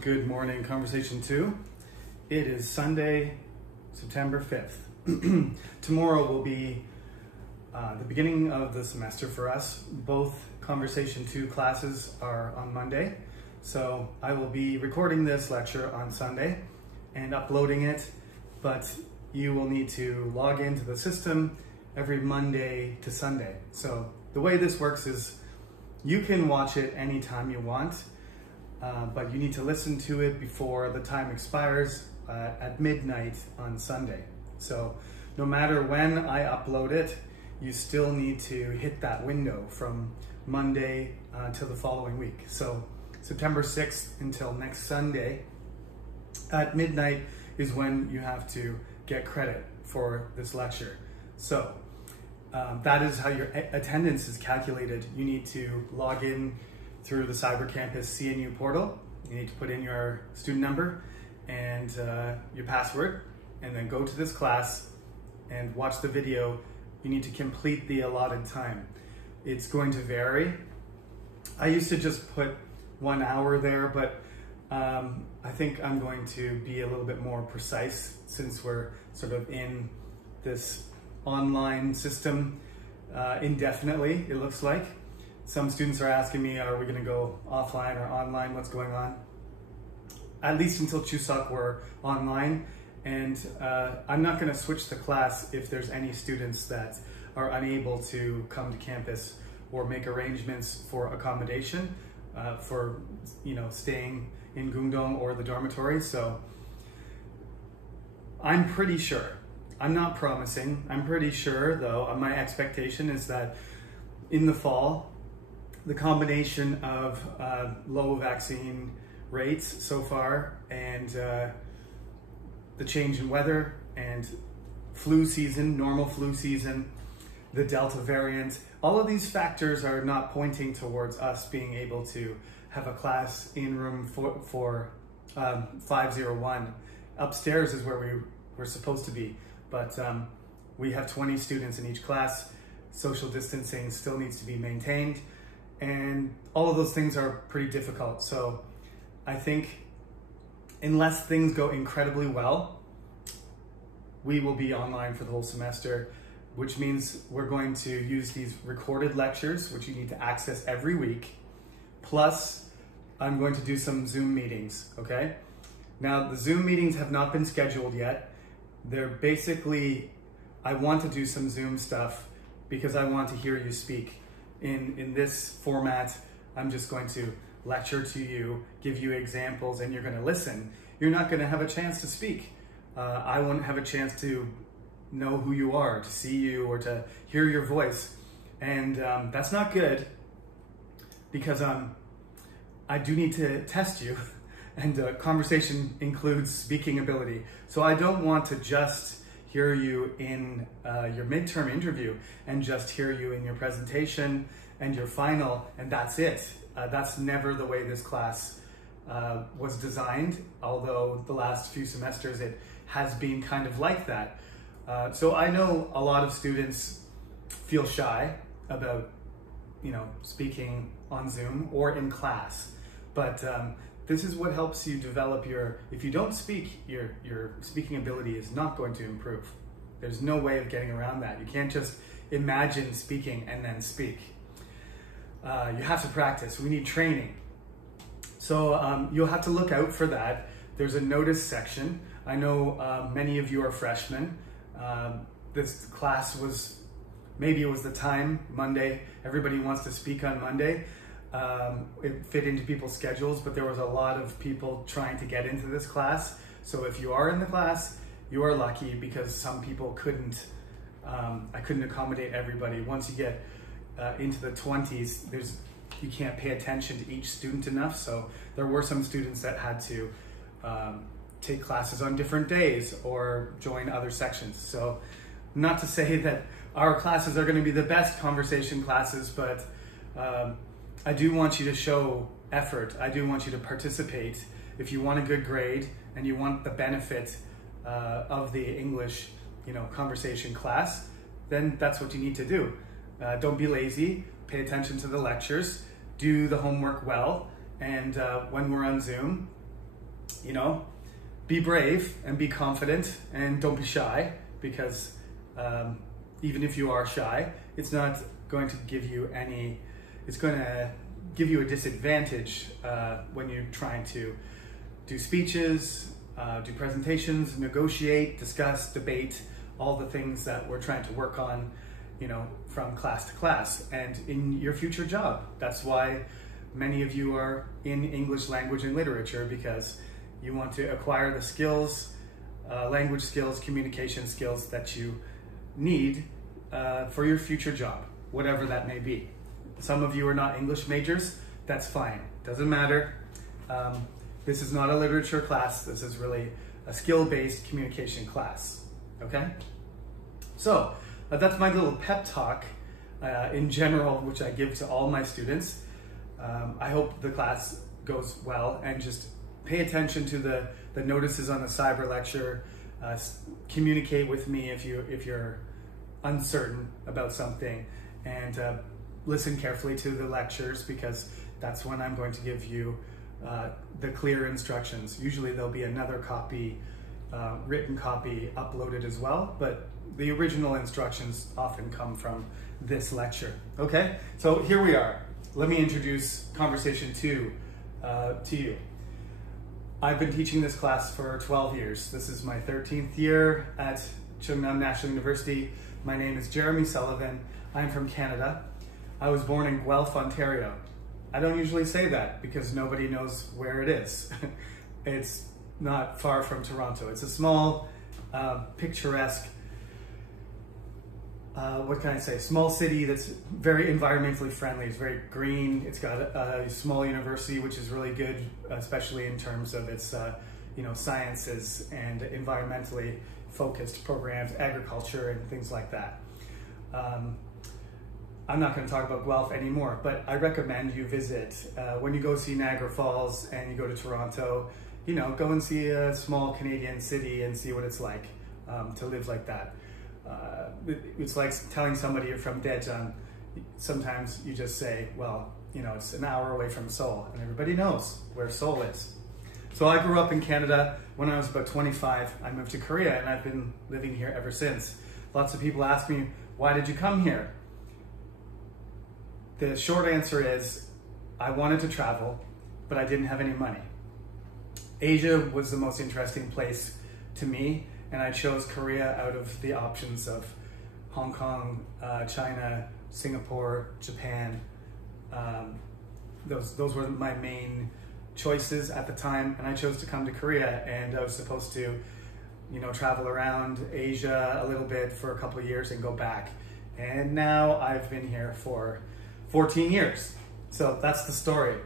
Good morning, Conversation 2. It is Sunday, September 5th. Tomorrow will be the beginning of the semester for us. Both Conversation 2 classes are on Monday. So I will be recording this lecture on Sunday and uploading it, but you will need to log into the system every Monday to Sunday. So the way this works is you can watch it anytime you want, but you need to listen to it before the time expires at midnight on Sunday. So no matter when I upload it, you still need to hit that window from Monday till the following week. So September 6th until next Sunday at midnight is when you have to get credit for this lecture. So that is how your attendance is calculated. You need to log in through the CyberCampus CNU portal. You need to put in your student number and your password, and then go to this class and watch the video. You need to complete the allotted time. It's going to vary. I used to just put 1 hour there, but I think I'm going to be a little bit more precise since we're sort of in this online system indefinitely, it looks like. Some students are asking me, are we going to go offline or online? What's going on? At least until Chuseok, we're online. And I'm not going to switch the class if there's any students that are unable to come to campus or make arrangements for accommodation for staying in Gungdong or the dormitory. So I'm pretty sure, I'm not promising, I'm pretty sure though, my expectation is that in the fall, the combination of low vaccine rates so far and the change in weather and flu season, normal flu season, the Delta variant, all of these factors are not pointing towards us being able to have a class in room for 501. Upstairs is where we're supposed to be, but we have 20 students in each class. Social distancing still needs to be maintained, and all of those things are pretty difficult. So I think unless things go incredibly well, we will be online for the whole semester, which means we're going to use these recorded lectures, which you need to access every week. Plus, I'm going to do some Zoom meetings, okay? Now, the Zoom meetings have not been scheduled yet. They're basically, I want to do some Zoom stuff because I want to hear you speak. In this format, I'm just going to lecture to you, give you examples, and you're going to listen. You're not going to have a chance to speak. I won't have a chance to know who you are, to see you, or to hear your voice. And that's not good because I do need to test you, and conversation includes speaking ability. So I don't want to just hear you in your midterm interview and just hear you in your presentation and your final, and that's it. That's never the way this class was designed, although the last few semesters it has been kind of like that. So I know a lot of students feel shy about speaking on Zoom or in class, but this is what helps you develop if you don't speak, your speaking ability is not going to improve. There's no way of getting around that. You can't just imagine speaking and then speak. You have to practice. We need training. So you'll have to look out for that. There's a notice section. I know many of you are freshmen. This class maybe it was the time, Monday. Everybody wants to speak on Monday. It fit into people's schedules, but there was a lot of people trying to get into this class. So if you are in the class, you are lucky because some people couldn't, I couldn't accommodate everybody. Once you get into the 20s, you can't pay attention to each student enough. So there were some students that had to take classes on different days or join other sections. So not to say that our classes are going to be the best conversation classes, but I do want you to show effort. I do want you to participate. If you want a good grade and you want the benefit of the English, conversation class, then that's what you need to do. Don't be lazy. Pay attention to the lectures. Do the homework well. And when we're on Zoom, you know, be brave and be confident and don't be shy, because even if you are shy, it's not going to give you any, it's going to give you a disadvantage when you're trying to do speeches, do presentations, negotiate, discuss, debate, all the things that we're trying to work on, you know, from class to class and in your future job. That's why many of you are in English language and literature, because you want to acquire the skills, language skills, communication skills that you need for your future job, whatever that may be. Some of you are not English majors, that's fine, doesn't matter. This is not a literature class, this is really a skill-based communication class, okay? So, that's my little pep talk in general, which I give to all my students. I hope the class goes well, and just pay attention to the notices on the cyber lecture. Communicate with me if you're uncertain about something, and listen carefully to the lectures, because that's when I'm going to give you the clear instructions. Usually there'll be another copy, written copy uploaded as well, but the original instructions often come from this lecture. Okay, so here we are. Let me introduce Conversation 2 to you. I've been teaching this class for 12 years. This is my 13th year at Chung Nam National University. My name is Jeremy Sullivan. I'm from Canada. I was born in Guelph, Ontario. I don't usually say that because nobody knows where it is. It's not far from Toronto. It's a small, picturesque, what can I say, small city that's very environmentally friendly. It's very green. It's got a small university, which is really good, especially in terms of its you know, sciences and environmentally focused programs, agriculture and things like that. I'm not going to talk about Guelph anymore, but I recommend you visit. When you go see Niagara Falls and you go to Toronto, you know, go and see a small Canadian city and see what it's like to live like that. It's like telling somebody you're from Daejeon. Sometimes you just say, well, you know, it's an hour away from Seoul, and everybody knows where Seoul is. So I grew up in Canada. When I was about 25, I moved to Korea, and I've been living here ever since. Lots of people ask me, why did you come here? The short answer is, I wanted to travel, but I didn't have any money. Asia was the most interesting place to me, and I chose Korea out of the options of Hong Kong, China, Singapore, Japan. Those were my main choices at the time, and I chose to come to Korea, and I was supposed to, you know, travel around Asia a little bit for a couple of years and go back. And now I've been here for 14 years. So that's the story.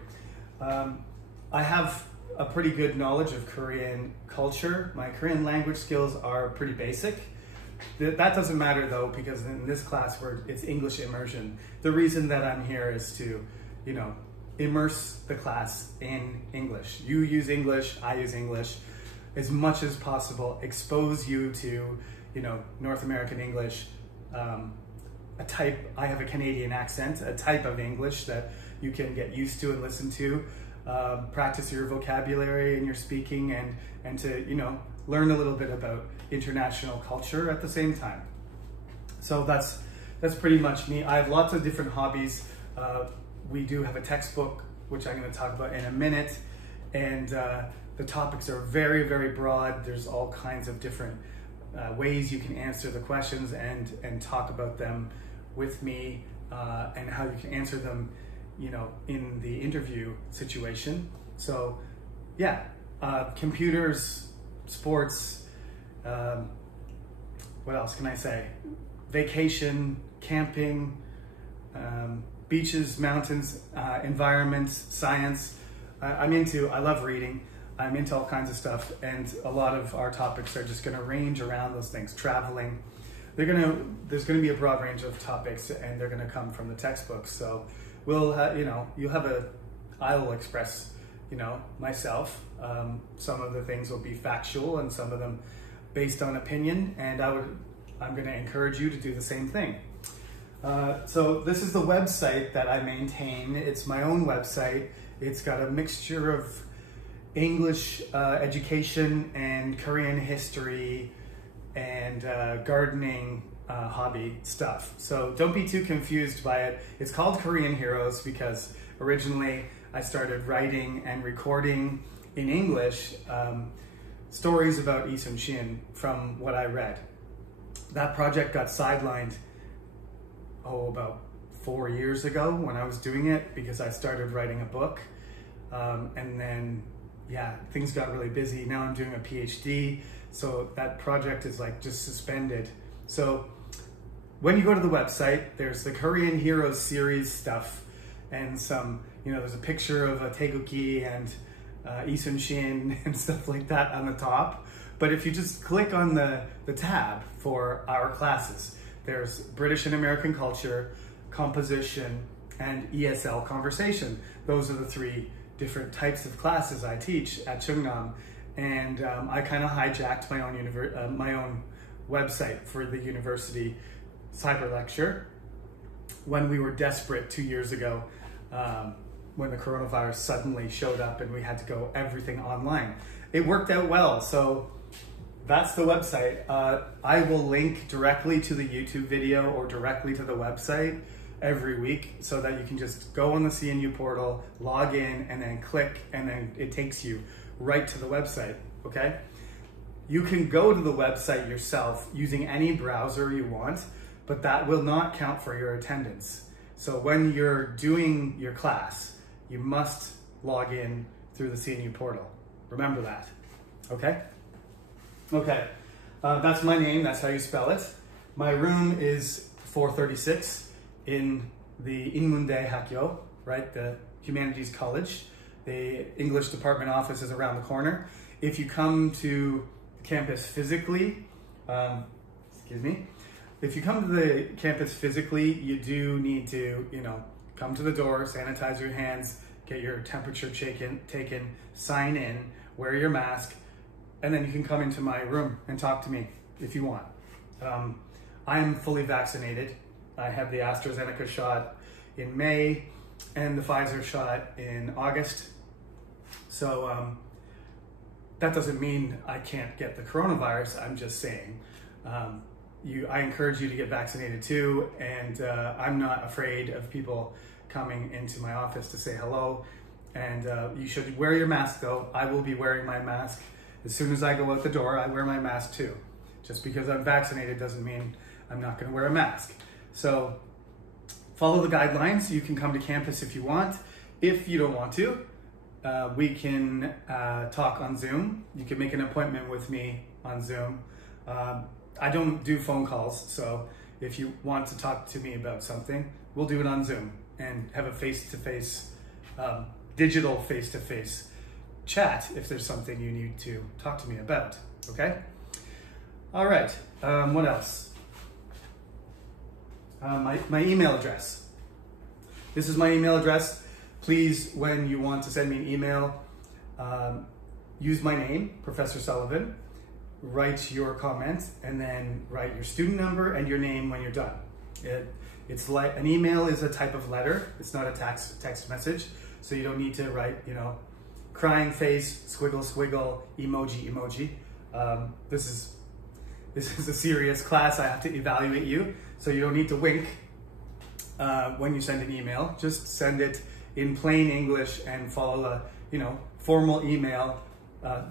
I have a pretty good knowledge of Korean culture. My Korean language skills are pretty basic. That doesn't matter though, because in this class it's English immersion. The reason that I'm here is to, you know, immerse the class in English. You use English, I use English. As much as possible, expose you to, you know, North American English, a type, I have a Canadian accent, a type of English that you can get used to and listen to. Practice your vocabulary and your speaking, and to, you know, learn a little bit about international culture at the same time. So that's pretty much me. I have lots of different hobbies. We do have a textbook, which I'm going to talk about in a minute, and the topics are very, very broad. There's all kinds of different ways you can answer the questions and talk about them with me, and how you can answer them, you know, in the interview situation. So yeah, computers, sports, what else can I say? Vacation, camping, beaches, mountains, environments, science. I love reading. I'm into all kinds of stuff, and a lot of our topics are just gonna range around those things. Traveling, there's gonna be a broad range of topics, and they're gonna come from the textbooks. So we'll have, you know, I will express, you know, myself. Some of the things will be factual, and some of them based on opinion, and I'm gonna encourage you to do the same thing. So this is the website that I maintain. It's my own website. It's got a mixture of English education and Korean history and gardening hobby stuff. So don't be too confused by it. It's called Korean Heroes because originally I started writing and recording in English stories about Lee Sun-shin from what I read. That project got sidelined, about 4 years ago when I was doing it because I started writing a book. And then, yeah, things got really busy. Now I'm doing a PhD, so that project is like just suspended. So when you go to the website, there's the Korean Heroes series stuff and some, there's a picture of a Taeguki and Lee Sun-shin and stuff like that on the top. But if you just click on the tab for our classes, there's British and American culture, composition, and ESL conversation. Those are the 3 different types of classes I teach at Chungnam. And I kind of hijacked my own website for the university cyber lecture when we were desperate 2 years ago, when the coronavirus suddenly showed up and we had to go everything online. It worked out well, so that's the website. I will link directly to the YouTube video or directly to the website every week so that you can just go on the CNU portal, log in, and then click, and then it takes you right to the website, okay? You can go to the website yourself using any browser you want, but that will not count for your attendance. So when you're doing your class, you must log in through the CNU portal. Remember that, okay? Okay, that's my name, that's how you spell it. My room is 436 in the Inmundae Hakyo, right, the Humanities College. The English department office is around the corner. If you come to the campus physically, if you come to the campus physically, you do need to, come to the door, sanitize your hands, get your temperature taken, sign in, wear your mask, and then you can come into my room and talk to me if you want. I am fully vaccinated. I had the AstraZeneca shot in May and the Pfizer shot in August. So that doesn't mean I can't get the coronavirus. I'm just saying, I encourage you to get vaccinated too. And I'm not afraid of people coming into my office to say hello. And you should wear your mask though. I will be wearing my mask. As soon as I go out the door, I wear my mask too. Just because I'm vaccinated doesn't mean I'm not gonna wear a mask. So follow the guidelines. You can come to campus if you want. If you don't want to, we can talk on Zoom. You can make an appointment with me on Zoom. I don't do phone calls, so if you want to talk to me about something, we'll do it on Zoom and have a face-to-face, digital face-to-face chat if there's something you need to talk to me about, okay? All right, what else? My email address. This is my email address. Please, when you want to send me an email, use my name, Professor Sullivan, write your comment, and then write your student number and your name when you're done. It's like an email is a type of letter. It's not a text message, so you don't need to write, crying face, squiggle, squiggle, emoji, emoji. This is a serious class. I have to evaluate you, so you don't need to wink when you send an email. Just send it in plain English and follow a formal email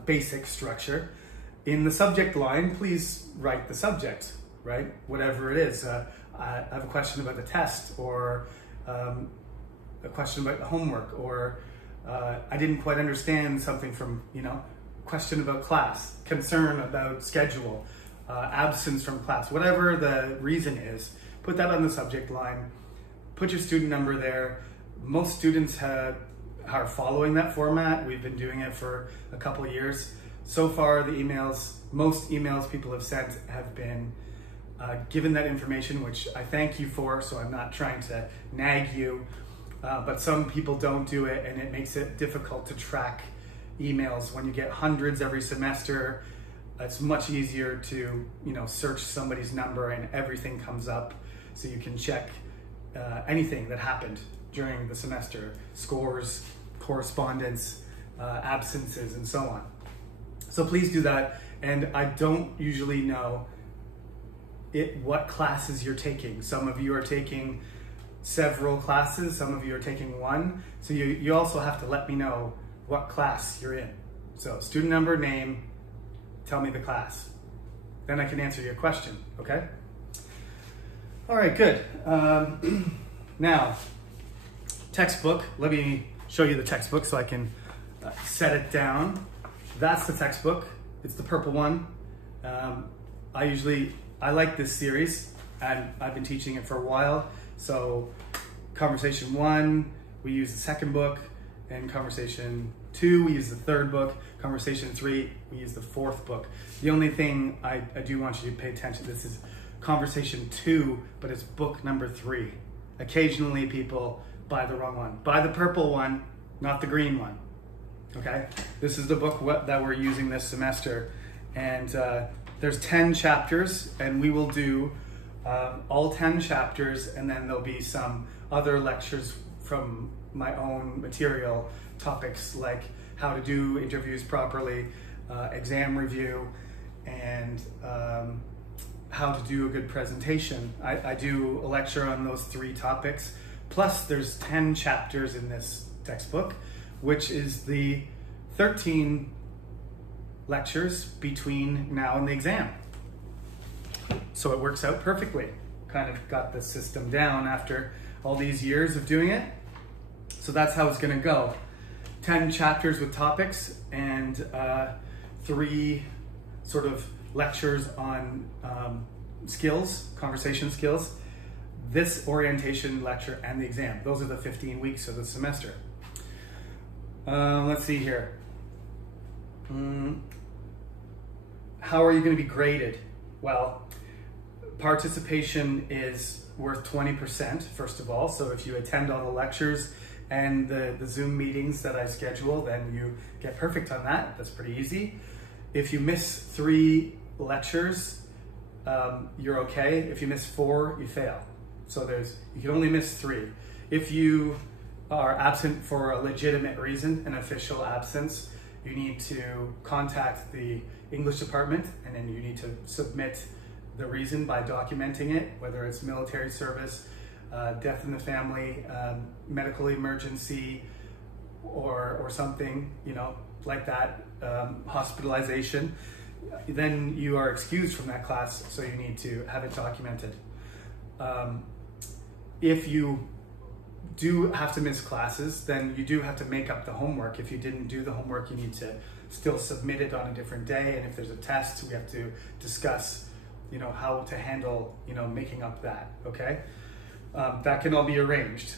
basic structure. In the subject line, please write the subject, right? Whatever it is. I have a question about the test, or a question about the homework, or I didn't quite understand something from, question about class, concern about schedule, absence from class, whatever the reason is, put that on the subject line, put your student number there. Most students are following that format. We've been doing it for a couple of years. So far, most emails people have sent have been given that information, which I thank you for, so I'm not trying to nag you, but some people don't do it, and it makes it difficult to track emails. When you get hundreds every semester, it's much easier to search somebody's number and everything comes up, so you can check anything that happened during the semester, scores, correspondence, absences, and so on. So please do that. And I don't usually know what classes you're taking. Some of you are taking several classes, some of you are taking one. So you also have to let me know what class you're in. So student number, name, tell me the class. Then I can answer your question, okay? All right, good. Now, textbook. Let me show you the textbook so I can set it down. That's the textbook. It's the purple one. I like this series, and I've been teaching it for a while. So Conversation 1, we use the second book, and Conversation 2, we use the third book. Conversation 3, we use the fourth book. The only thing I do want you to pay attention to, this is Conversation 2, but it's book number 3. Occasionally people buy the wrong one. Buy the purple one, not the green one, okay? This is the book that we're using this semester, and there's 10 chapters, and we will do all 10 chapters, and then there'll be some other lectures from my own material, topics like how to do interviews properly, exam review, and how to do a good presentation. I do a lecture on those 3 topics, plus there's 10 chapters in this textbook, which is the 13 lectures between now and the exam. So it works out perfectly. Kind of got the system down after all these years of doing it. So that's how it's gonna go. 10 chapters with topics, and 3 sort of lectures on skills, conversation skills, this orientation lecture, and the exam. Those are the 15 weeks of the semester. Let's see here. How are you going to be graded? Well, participation is worth 20%, first of all. So if you attend all the lectures and the Zoom meetings that I schedule, then you get perfect on that. That's pretty easy. If you miss 3 lectures, you're okay. If you miss 4, you fail. So you can only miss 3. If you are absent for a legitimate reason, an official absence, you need to contact the English department, and then you need to submit the reason by documenting it, whether it's military service, death in the family, medical emergency, or something, like that, hospitalization. Then you are excused from that class, so you need to have it documented. If you do have to miss classes, then you do have to make up the homework. If you didn't do the homework, you need to still submit it on a different day. And if there's a test, we have to discuss, how to handle, making up that, okay? That can all be arranged.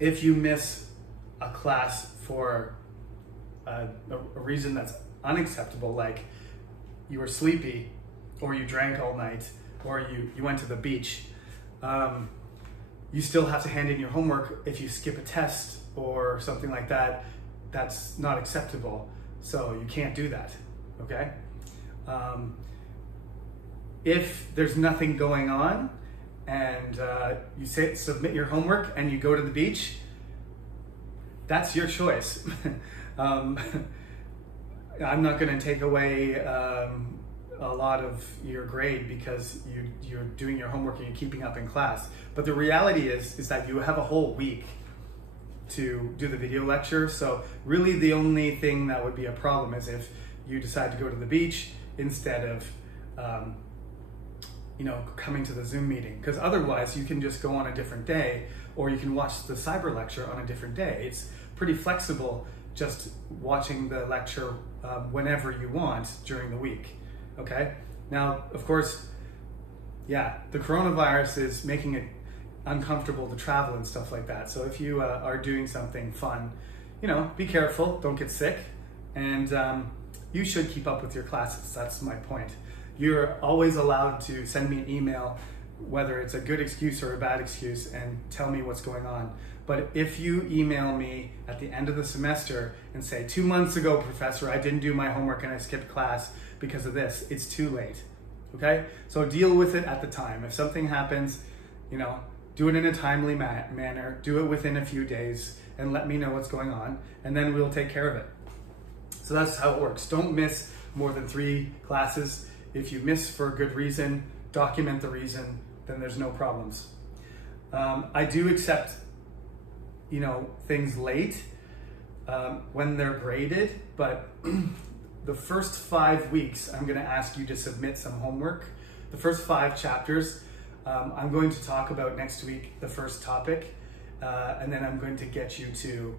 If you miss a class for a reason that's unacceptable, like you were sleepy, or you drank all night, or you went to the beach, you still have to hand in your homework. If you skip a test or something like that, that's not acceptable. So you can't do that, okay? If there's nothing going on and you submit your homework and you go to the beach, that's your choice. I'm not gonna take away a lot of your grade because you're doing your homework and you're keeping up in class. But the reality is that you have a whole week to do the video lecture. So really the only thing that would be a problem is if you decide to go to the beach instead of coming to the Zoom meeting, because otherwise you can just go on a different day, or you can watch the cyber lecture on a different day. It's pretty flexible, just watching the lecture whenever you want during the week. Okay. Now, of course, the coronavirus is making it uncomfortable to travel and stuff like that. So if you are doing something fun, be careful, don't get sick, and you should keep up with your classes. That's my point. You're always allowed to send me an email, whether it's a good excuse or a bad excuse, and tell me what's going on. But if you email me at the end of the semester and say, 2 months ago, professor, I didn't do my homework and I skipped class because of this, it's too late, okay? So deal with it at the time. If something happens, do it in a timely manner, do it within a few days, and let me know what's going on, and then we'll take care of it. So that's how it works. Don't miss more than 3 classes. If you miss for a good reason, document the reason, then there's no problems. I do accept, things late when they're graded, but the first 5 weeks, I'm gonna ask you to submit some homework. The first 5 chapters, I'm going to talk about next week, the first topic, and then I'm going to get you to,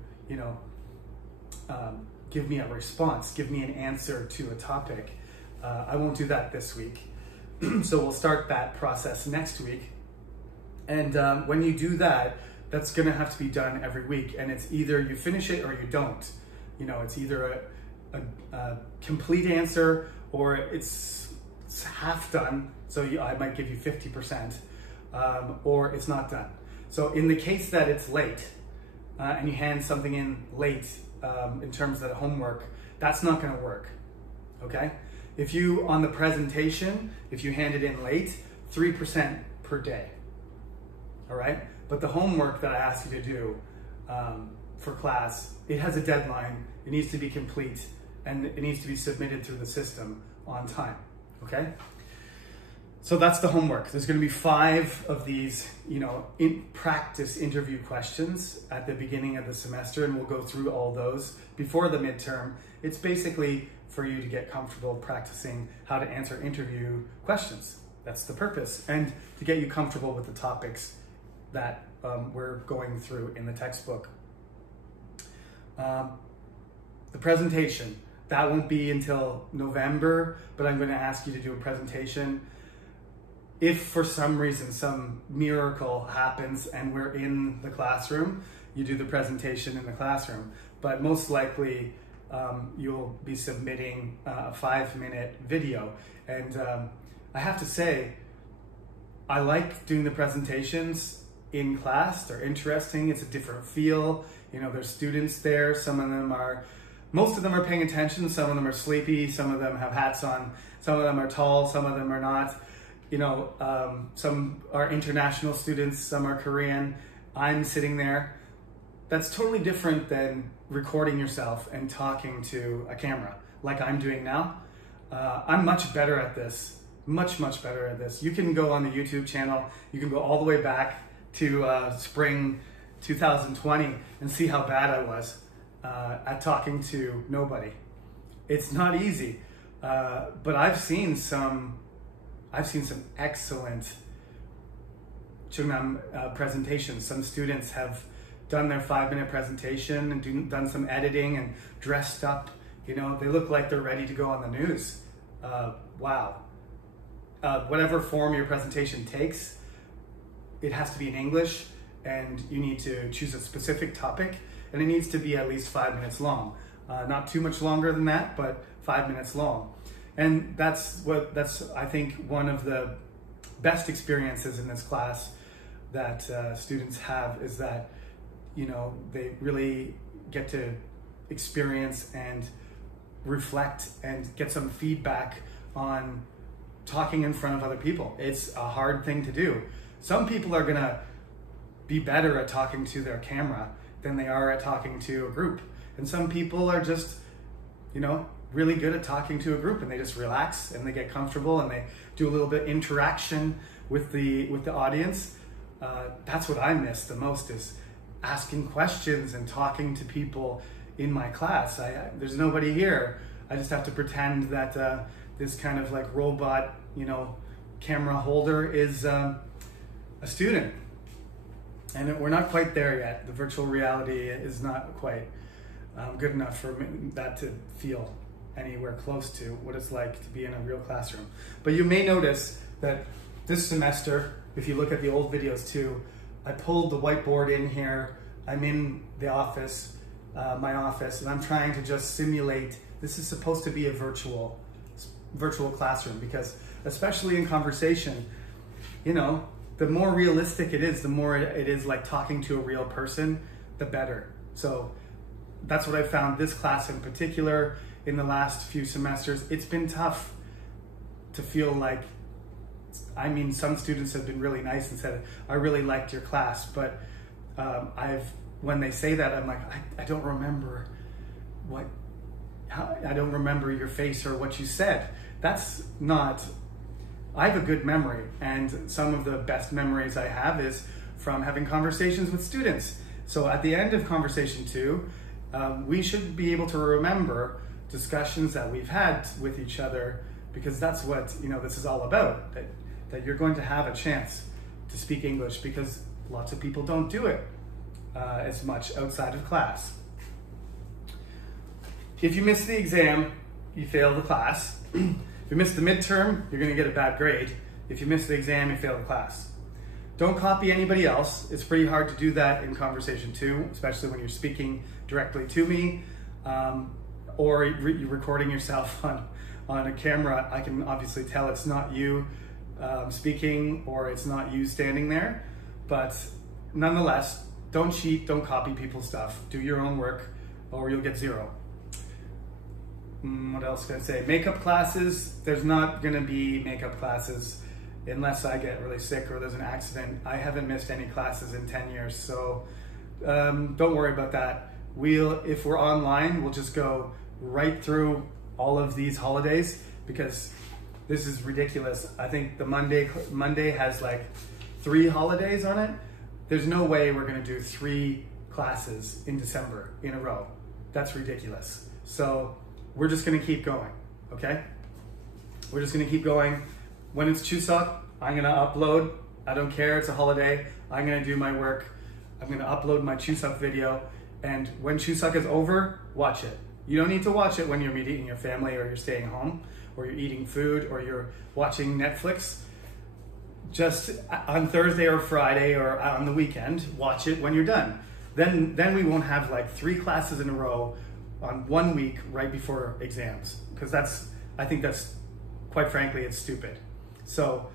give me a response, give me an answer to a topic. I won't do that this week. So we'll start that process next week. And when you do that, that's gonna have to be done every week. And it's either you finish it or you don't. It's either a complete answer or it's half done. So I might give you 50%, or it's not done. So in the case that it's late and you hand something in late in terms of homework, that's not gonna work, okay? If you, on the presentation, if you hand it in late, 3% per day, all right? But the homework that I ask you to do for class, it has a deadline, it needs to be complete, and it needs to be submitted through the system on time, okay? So that's the homework. There's gonna be 5 of these, in practice interview questions at the beginning of the semester, and we'll go through all those before the midterm. It's basically for you to get comfortable practicing how to answer interview questions. That's the purpose, and to get you comfortable with the topics that we're going through in the textbook. The presentation, that won't be until November, but I'm gonna ask you to do a presentation. If for some reason, some miracle happens and we're in the classroom, you do the presentation in the classroom. But most likely, you'll be submitting a 5-minute video. And I have to say, I like doing the presentations in class. They're interesting, it's a different feel. There's students there, most of them are paying attention, some of them are sleepy, some of them have hats on, some of them are tall, some of them are not. Some are international students, some are Korean. I'm sitting there. That's totally different than recording yourself and talking to a camera like I'm doing now. I'm much better at this, much better at this. You can go on the YouTube channel, you can go all the way back to spring 2020 and see how bad I was at talking to nobody. It's not easy, but I've seen some excellent Chungnam presentations. Some students have done their 5-minute presentation and done some editing and dressed up. They look like they're ready to go on the news. Wow. Whatever form your presentation takes, it has to be in English, and you need to choose a specific topic, and it needs to be at least 5 minutes long. Not too much longer than that, but 5 minutes long. And that's I think one of the best experiences in this class that students have, is that they really get to experience and reflect and get some feedback on talking in front of other people. It's a hard thing to do. Some people are gonna be better at talking to their camera than they are at talking to a group, and some people are just really good at talking to a group, and they just relax and they get comfortable and they do a little bit of interaction with the audience. That's what I miss the most, is asking questions and talking to people in my class. There's nobody here. I just have to pretend that this kind of like robot, camera holder is a student. And we're not quite there yet. The virtual reality is not quite good enough for that to feel anywhere close to what it's like to be in a real classroom. But you may notice that this semester, if you look at the old videos too, I pulled the whiteboard in here. I'm in the office, my office, and I'm trying to just simulate. This is supposed to be a virtual classroom, because especially in conversation, the more realistic it is, the more it is like talking to a real person, the better. So that's what I found this class in particular. In the last few semesters, it's been tough to feel like I mean, some students have been really nice and said, I really liked your class, but when they say that, I'm like, I don't remember I don't remember your face or what you said. That's not, I have a good memory, and some of the best memories I have is from having conversations with students. So at the end of conversation 2, we should be able to remember discussions that we've had with each other, because that's what, this is all about, that you're going to have a chance to speak English, because lots of people don't do it as much outside of class. If you miss the exam, you fail the class. If you miss the midterm, you're gonna get a bad grade. If you miss the exam, you fail the class. Don't copy anybody else. It's pretty hard to do that in conversation 2, especially when you're speaking directly to me, or you're recording yourself on a camera. I can obviously tell it's not you speaking, or it's not you standing there, but nonetheless, don't cheat, don't copy people's stuff. Do your own work, or you'll get 0. What else can I say? Makeup classes, there's not gonna be makeup classes unless I get really sick or there's an accident. I haven't missed any classes in 10 years, so don't worry about that. If we're online, we'll just go right through all of these holidays, because this is ridiculous. I think the Monday has like 3 holidays on it. There's no way we're gonna do 3 classes in December in a row. That's ridiculous. So we're just gonna keep going, okay? We're just gonna keep going. When it's Chuseok, I'm gonna upload. I don't care, it's a holiday. I'm gonna do my work. I'm gonna upload my Chuseok video, and when Chuseok is over, watch it. You don't need to watch it when you're meeting your family, or you're staying home, or you're eating food, or you're watching Netflix. Just on Thursday or Friday or on the weekend, watch it when you're done. Then we won't have like 3 classes in a row on 1 week right before exams, because I think that's, quite frankly, it's stupid. So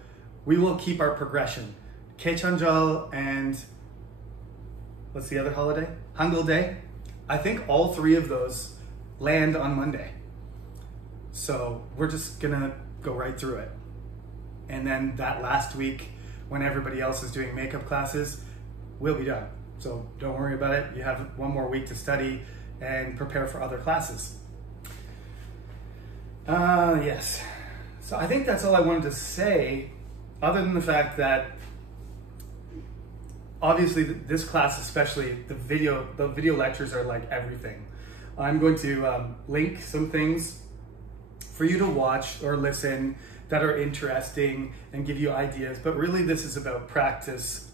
we will keep our progression. Kaechanjeol and what's the other holiday? Hangul Day. I think all 3 of those land on Monday. So we're just gonna go right through it. And then that last week, when everybody else is doing makeup classes, we'll be done. So don't worry about it. You have 1 more week to study and prepare for other classes. Yes. So I think that's all I wanted to say, other than the fact that obviously this class, especially the video lectures, are like everything. I'm going to link some things for you to watch or listen that are interesting and give you ideas, but really this is about practice.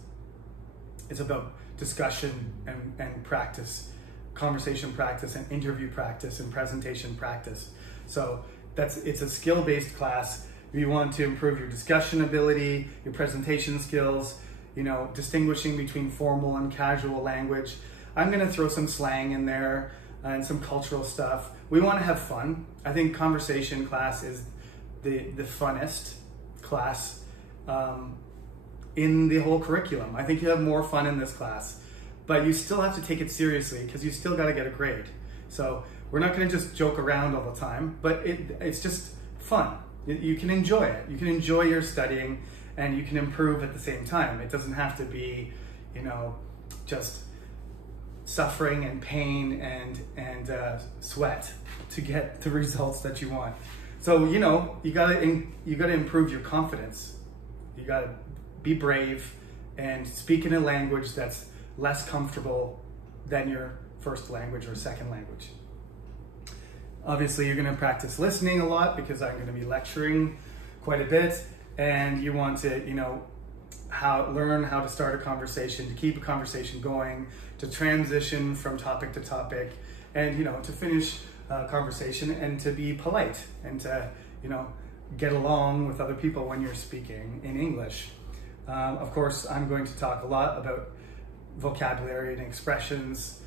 It's about discussion and practice, conversation practice and interview practice and presentation practice. So it's a skill-based class. You want to improve your discussion ability, your presentation skills, distinguishing between formal and casual language. I'm gonna throw some slang in there and some cultural stuff. We wanna have fun. I think conversation class is the funnest class in the whole curriculum. I think you have more fun in this class, but you still have to take it seriously, because you still gotta get a grade. So we're not gonna just joke around all the time, but it's just fun. You can enjoy it. You can enjoy your studying, and you can improve at the same time. It doesn't have to be, just suffering and pain and sweat to get the results that you want. So, you gotta improve your confidence. You gotta be brave and speak in a language that's less comfortable than your first language or second language. Obviously, you're gonna practice listening a lot, because I'm gonna be lecturing quite a bit, and you want to, learn how to start a conversation, to keep a conversation going, to transition from topic to topic, and, to finish a conversation, and to be polite, and to, get along with other people when you're speaking in English. Of course, I'm going to talk a lot about vocabulary and expressions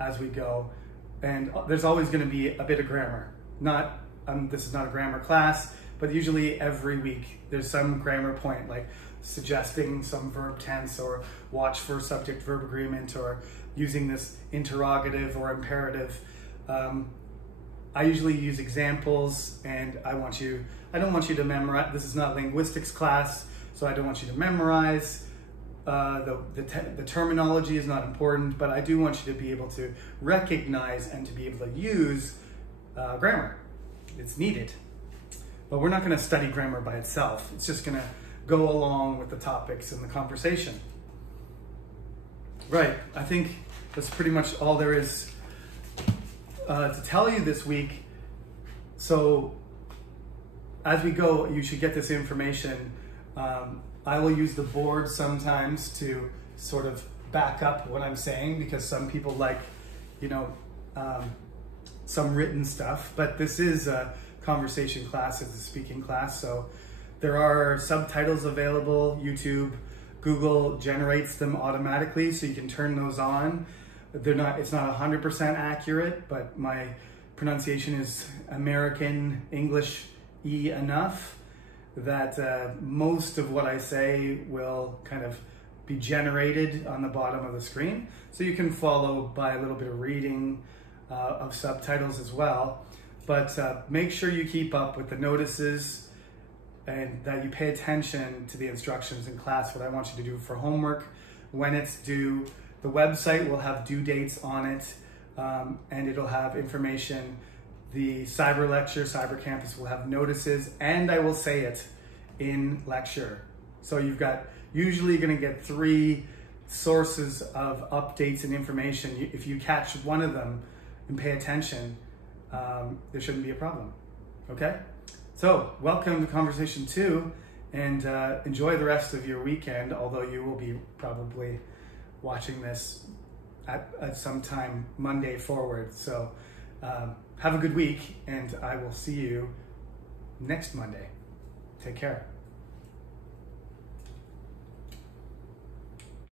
as we go. And there's always going to be a bit of grammar. This is not a grammar class, but usually every week there's some grammar point, like suggesting some verb tense, or watch for subject-verb agreement, or using this interrogative or imperative. I usually use examples, and I want you I don't want you to memorize. This is not a linguistics class, so I don't want you to memorize. The terminology is not important, but I do want you to be able to recognize and to be able to use grammar. It's needed. But we're not going to study grammar by itself. It's just going to go along with the topics in the conversation. Right, I think that's pretty much all there is to tell you this week. So as we go, you should get this information. I will use the board sometimes to sort of back up what I'm saying, because some people like, some written stuff, but this is a conversation class, it's a speaking class, so there are subtitles available. YouTube, Google generates them automatically, so you can turn those on. It's not 100% accurate, but my pronunciation is American English-y enough that most of what I say will kind of be generated on the bottom of the screen. So you can follow by a little bit of reading of subtitles as well. But make sure you keep up with the notices and that you pay attention to the instructions in class, what I want you to do for homework, when it's due. The website will have due dates on it, and it'll have information. The Cyber Lecture, Cyber Campus will have notices, and I will say it in lecture. So usually you're gonna get 3 sources of updates and information. If you catch one of them and pay attention, there shouldn't be a problem, okay? So welcome to Conversation 2, and enjoy the rest of your weekend, although you will be probably watching this at some time Monday forward. So have a good week, and I will see you next Monday. Take care.